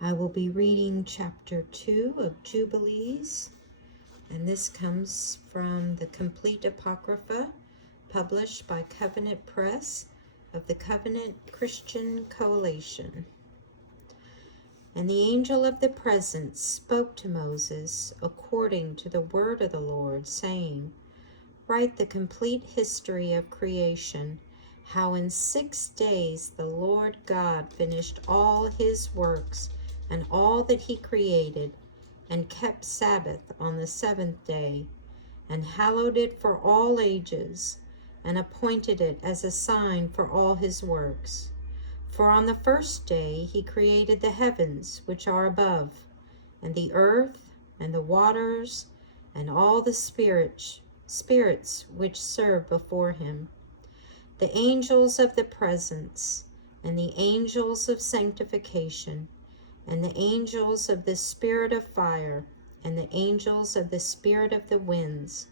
I will be reading chapter 2 of Jubilees, and this comes from the complete Apocrypha, published by Covenant Press of the Covenant Christian Coalition. And the angel of the presence spoke to Moses according to the word of the Lord, saying, Write the complete history of creation, how in 6 days the Lord God finished all his works and all that he created, and kept Sabbath on the 7th day, and hallowed it for all ages, and appointed it as a sign for all his works. For on the 1st day he created the heavens which are above, and the earth, and the waters, and all the spirits which serve before him, the angels of the presence, and the angels of sanctification, and the angels of the spirit of fire, and the angels of the spirit of the winds,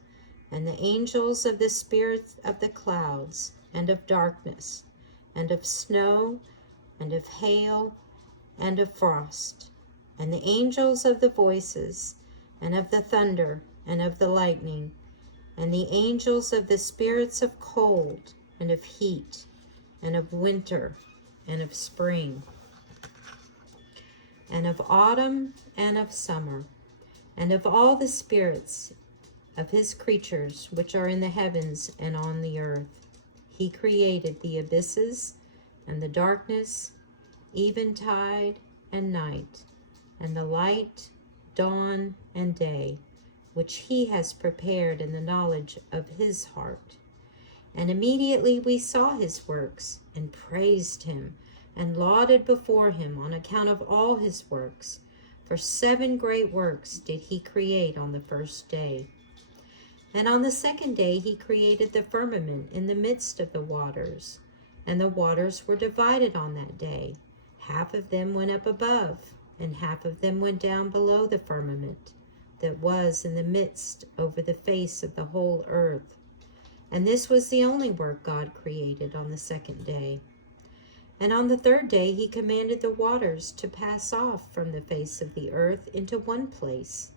and the angels of the spirit of the clouds, and of darkness, and of snow, and of hail, and of frost, and the angels of the voices, and of the thunder, and of the lightning, and the angels of the spirits of cold, and of heat, and of winter, and of spring, and of autumn, and of summer, and of all the spirits of his creatures which are in the heavens and on the earth. He created the abysses, and the darkness, eventide and night, and the light, dawn and day, which he has prepared in the knowledge of his heart. And immediately we saw his works, and praised him, and lauded before him on account of all his works. For 7 great works did he create on the 1st day. And on the 2nd day he created the firmament in the midst of the waters. And the waters were divided on that day. Half of them went up above, and half of them went down below the firmament that was in the midst over the face of the whole earth. And this was the only work God created on the 2nd day. And on the 3rd day he commanded the waters to pass off from the face of the earth into one place,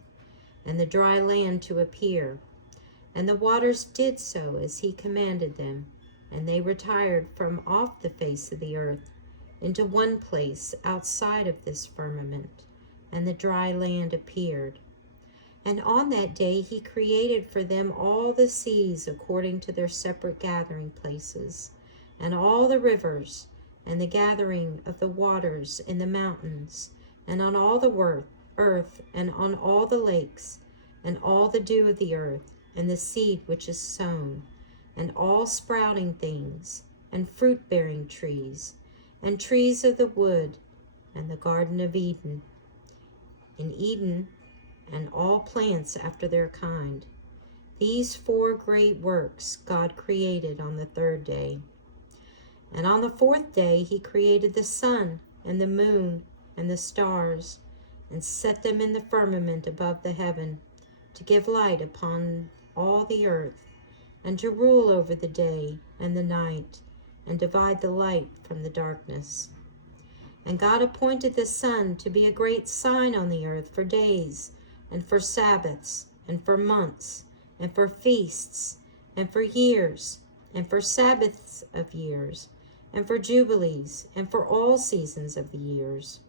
and the dry land to appear. And the waters did so as he commanded them, and they retired from off the face of the earth into one place outside of this firmament, and the dry land appeared. And on that day he created for them all the seas according to their separate gathering places, and all the rivers, and the gathering of the waters in the mountains, and on all the earth, and on all the lakes, and all the dew of the earth, and the seed which is sown, and all sprouting things, and fruit-bearing trees, and trees of the wood, and the garden of Eden. In Eden, and all plants after their kind. These 4 great works God created on the 3rd day. And on the 4th day he created the sun, and the moon, and the stars, and set them in the firmament above the heaven, to give light upon all the earth, and to rule over the day and the night, and divide the light from the darkness. And God appointed the sun to be a great sign on the earth for days, and for Sabbaths, and for months, and for feasts, and for years, and for Sabbaths of years, and for jubilees, and for all seasons of the years.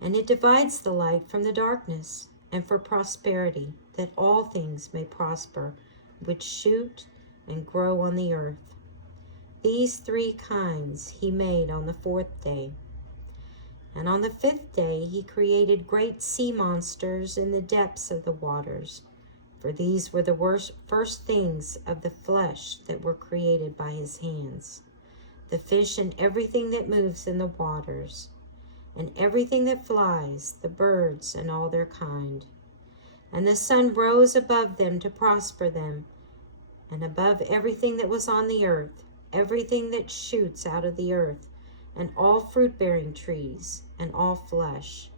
And it divides the light from the darkness, and for prosperity, that all things may prosper, which shoot and grow on the earth. These 3 kinds he made on the 4th day. And on the 5th day he created great sea monsters in the depths of the waters, for these were the first things of the flesh that were created by his hands, the fish and everything that moves in the waters, and everything that flies, the birds and all their kind. And the sun rose above them to prosper them, and above everything that was on the earth, everything that shoots out of the earth, and all fruit-bearing trees, and all flesh.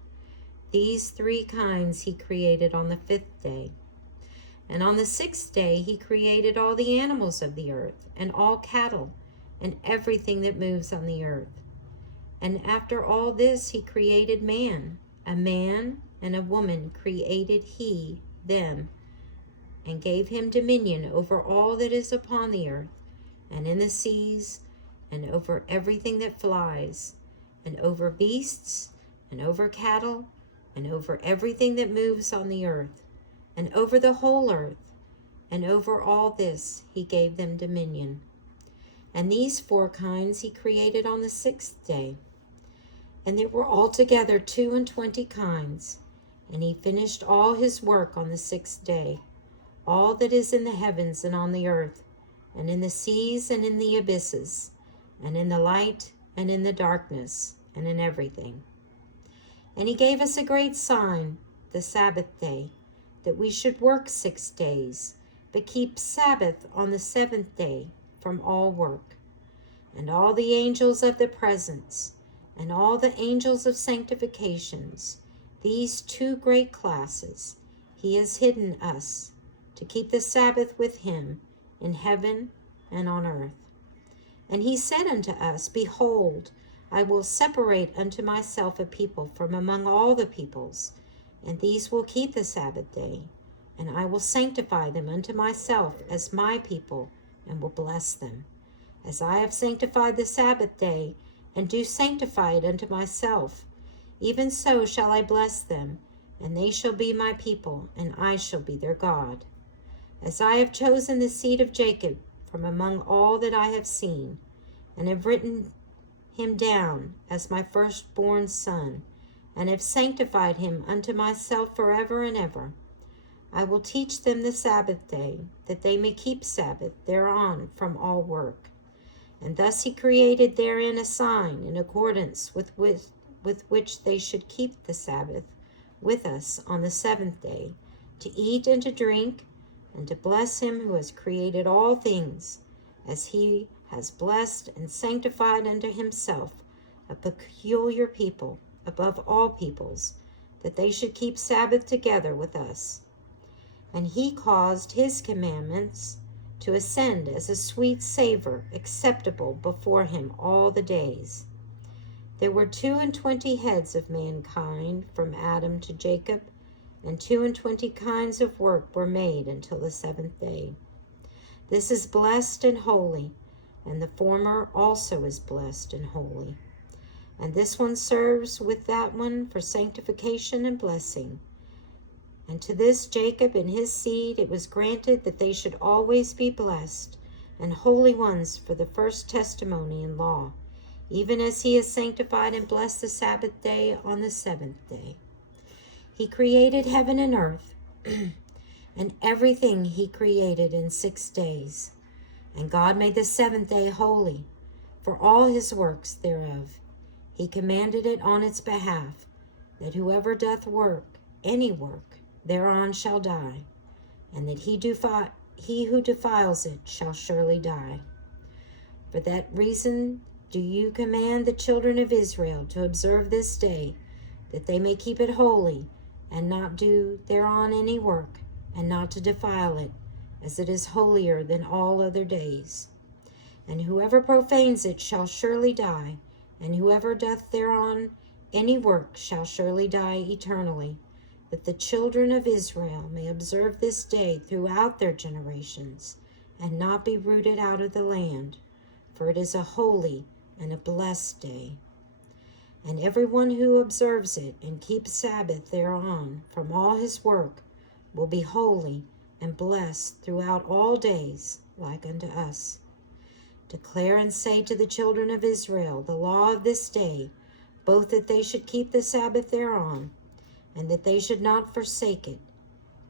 These 3 kinds he created on the 5th day. And on the 6th day he created all the animals of the earth, and all cattle, and everything that moves on the earth, And after all this he created man. A man and a woman created he them, and gave him dominion over all that is upon the earth, and in the seas, and over everything that flies, and over beasts, and over cattle, and over everything that moves on the earth, and over the whole earth, and over all this he gave them dominion. And these 4 kinds he created on the 6th day. And there were altogether 22 kinds, and he finished all his work on the 6th day. All that is in the heavens and on the earth, and in the seas and in the abysses, and in the light and in the darkness, and in everything. And he gave us a great sign, the Sabbath day, that we should work 6 days, but keep Sabbath on the 7th day from all work. And all the angels of the presence, and all the angels of sanctifications, these 2 great classes, he has hidden us, to keep the Sabbath with him in heaven and on earth. And he said unto us, Behold, I will separate unto myself a people from among all the peoples, and these will keep the Sabbath day, and I will sanctify them unto myself as my people, and will bless them. As I have sanctified the Sabbath day, and do sanctify it unto myself, even so shall I bless them, and they shall be my people, and I shall be their God. As I have chosen the seed of Jacob from among all that I have seen, and have written him down as my firstborn son, and have sanctified him unto myself forever and ever, I will teach them the Sabbath day, that they may keep Sabbath thereon from all work. And thus he created therein a sign in accordance with which they should keep the Sabbath with us on the 7th day, to eat and to drink, and to bless him who has created all things, as he has blessed and sanctified unto himself a peculiar people above all peoples, that they should keep Sabbath together with us. And he caused his commandments to ascend as a sweet savor, acceptable before him all the days. There were 22 heads of mankind from Adam to Jacob, and 22 kinds of work were made until the 7th day. This is blessed and holy, and the former also is blessed and holy. And this one serves with that one for sanctification and blessing. And to this Jacob and his seed it was granted that they should always be blessed, and holy ones for the first testimony and law, even as he has sanctified and blessed the Sabbath day on the 7th day. He created heaven and earth, and everything he created in 6 days. And God made the 7th day holy, for all his works thereof. He commanded it on its behalf, that whoever doth work, any work, thereon shall die, and that he who defiles it shall surely die. For that reason do you command the children of Israel to observe this day, that they may keep it holy, and not do thereon any work, and not to defile it, as it is holier than all other days. And whoever profanes it shall surely die, and whoever doth thereon any work shall surely die eternally, that the children of Israel may observe this day throughout their generations, and not be rooted out of the land, for it is a holy and a blessed day. And everyone who observes it and keeps Sabbath thereon from all his work will be holy and blessed throughout all days, like unto us. Declare and say to the children of Israel the law of this day, both that they should keep the Sabbath thereon, and that they should not forsake it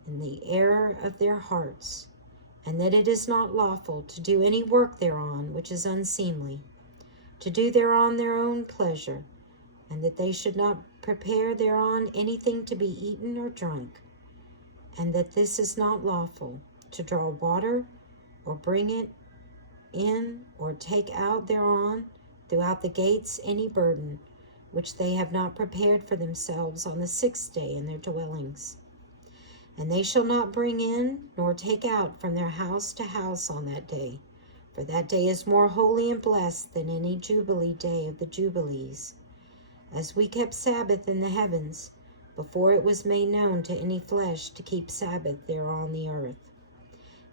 in the error of their hearts, and that it is not lawful to do any work thereon which is unseemly, to do thereon their own pleasure, and that they should not prepare thereon anything to be eaten or drunk, and that this is not lawful to draw water, or bring it in, or take out thereon throughout the gates any burden, which they have not prepared for themselves on the 6th day in their dwellings. And they shall not bring in, nor take out from their house to house on that day, For that day is more holy and blessed than any Jubilee day of the Jubilees. As we kept Sabbath in the heavens, before it was made known to any flesh to keep Sabbath there on the earth.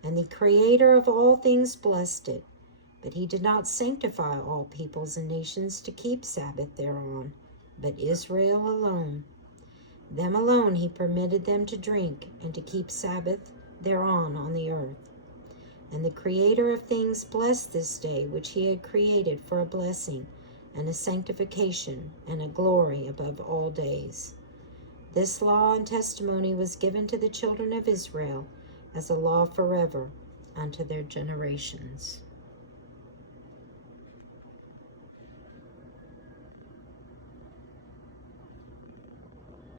And the Creator of all things blessed it, but he did not sanctify all peoples and nations to keep Sabbath thereon, but Israel alone. Them alone he permitted them to drink and to keep Sabbath thereon on the earth. And the Creator of things blessed this day which he had created for a blessing and a sanctification and a glory above all days. This law and testimony was given to the children of Israel as a law forever unto their generations.